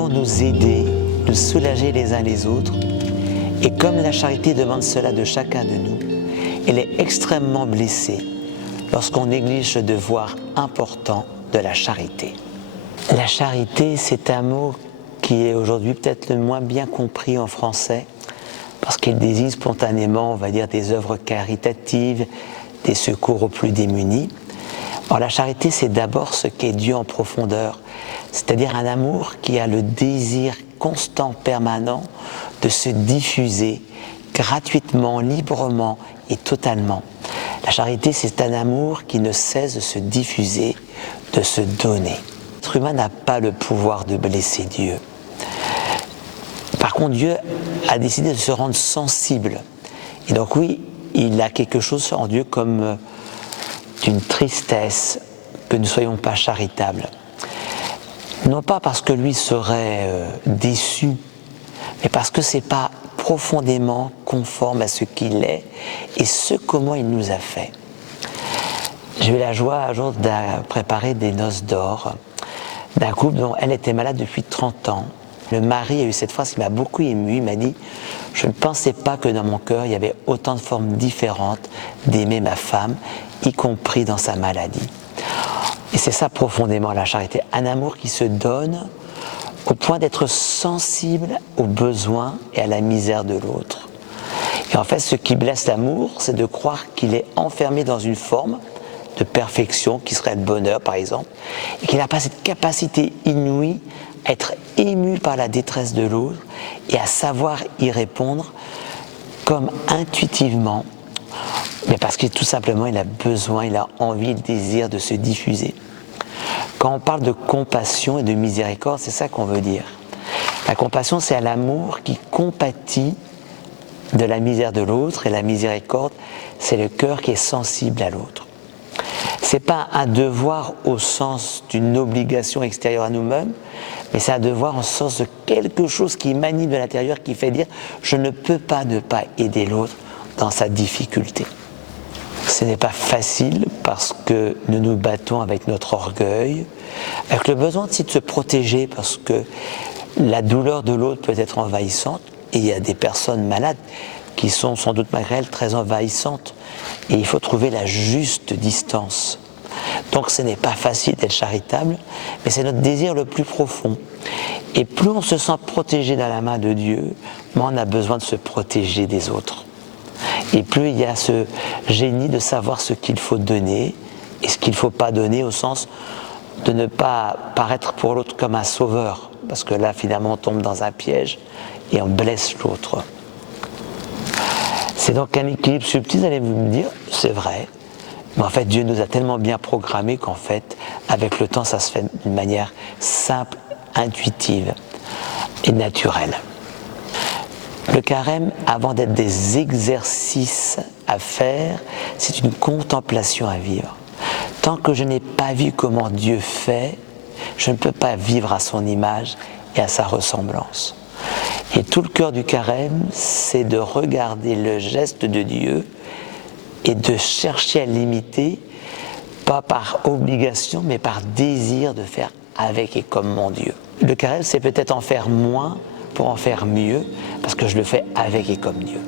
devons nous aider, nous soulager les uns les autres. Et comme la charité demande cela de chacun de nous, elle est extrêmement blessée lorsqu'on néglige ce devoir important de la charité. La charité, c'est un mot qui est aujourd'hui peut-être le moins bien compris en français, parce qu'il désigne spontanément, on va dire, des œuvres caritatives, des secours aux plus démunis. Or, la charité, c'est d'abord ce qu'est Dieu en profondeur, c'est-à-dire un amour qui a le désir constant, permanent, de se diffuser gratuitement, librement et totalement. La charité, c'est un amour qui ne cesse de se diffuser, de se donner. L'être humain n'a pas le pouvoir de blesser Dieu. Par contre, Dieu a décidé de se rendre sensible. Et donc oui, il a quelque chose en Dieu comme d'une tristesse que nous ne soyons pas charitables. Non pas parce que lui serait déçu, mais parce que ce n'est pas profondément conforme à ce qu'il est et ce comment il nous a fait. J'ai eu la joie un jour de préparer des noces d'or d'un couple dont elle était malade depuis 30 ans. Le mari a eu cette phrase qui m'a beaucoup ému, il m'a dit « Je ne pensais pas que dans mon cœur il y avait autant de formes différentes d'aimer ma femme, y compris dans sa maladie. » Et c'est ça profondément la charité, un amour qui se donne au point d'être sensible aux besoins et à la misère de l'autre. Et en fait, ce qui blesse l'amour, c'est de croire qu'il est enfermé dans une forme de perfection qui serait le bonheur, par exemple, et qu'il n'a pas cette capacité inouïe à être ému par la détresse de l'autre et à savoir y répondre comme intuitivement, mais parce que tout simplement il a besoin, il a envie, le désir de se diffuser. Quand on parle de compassion et de miséricorde, c'est ça qu'on veut dire. La compassion, c'est à l'amour qui compatit de la misère de l'autre, et la miséricorde, c'est le cœur qui est sensible à l'autre. Ce n'est pas un devoir au sens d'une obligation extérieure à nous-mêmes, mais c'est un devoir au sens de quelque chose qui m'anime de l'intérieur, qui fait dire « je ne peux pas ne pas aider l'autre dans sa difficulté ». Ce n'est pas facile parce que nous nous battons avec notre orgueil, avec le besoin aussi de se protéger parce que la douleur de l'autre peut être envahissante et il y a des personnes malades qui sont sans doute malgré elles très envahissantes et il faut trouver la juste distance. Donc ce n'est pas facile d'être charitable, mais c'est notre désir le plus profond. Et plus on se sent protégé dans la main de Dieu, moins on a besoin de se protéger des autres. Et plus il y a ce génie de savoir ce qu'il faut donner et ce qu'il ne faut pas donner au sens de ne pas paraître pour l'autre comme un sauveur, parce que là finalement on tombe dans un piège et on blesse l'autre. C'est donc un équilibre subtil, allez-vous me dire, c'est vrai, mais en fait Dieu nous a tellement bien programmés qu'en fait avec le temps ça se fait d'une manière simple, intuitive et naturelle. Le carême, avant d'être des exercices à faire, c'est une contemplation à vivre. Tant que je n'ai pas vu comment Dieu fait, je ne peux pas vivre à son image et à sa ressemblance. Et tout le cœur du carême, c'est de regarder le geste de Dieu et de chercher à l'imiter, pas par obligation, mais par désir de faire avec et comme mon Dieu. Le carême, c'est peut-être en faire moins, pour en faire mieux, parce que je le fais avec et comme Dieu.